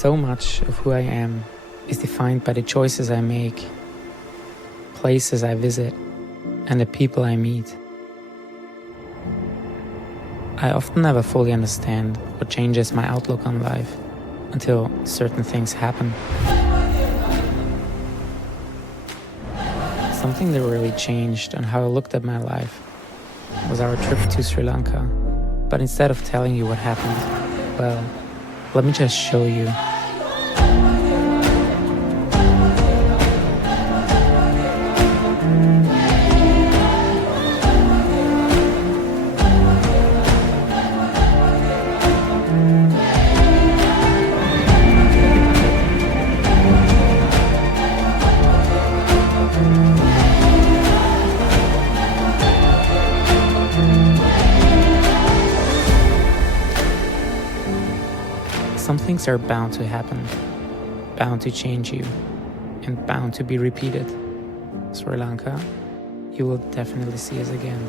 So much of who I am is defined by the choices I make, places I visit, and the people I meet. I often never fully understand what changes my outlook on life until certain things happen. Something that really changed on how I looked at my life was our trip to Sri Lanka. But instead of telling you what happened, well, let me just show you. Some things are bound to happen, bound to change you, and bound to be repeated. Sri Lanka, you will definitely see us again.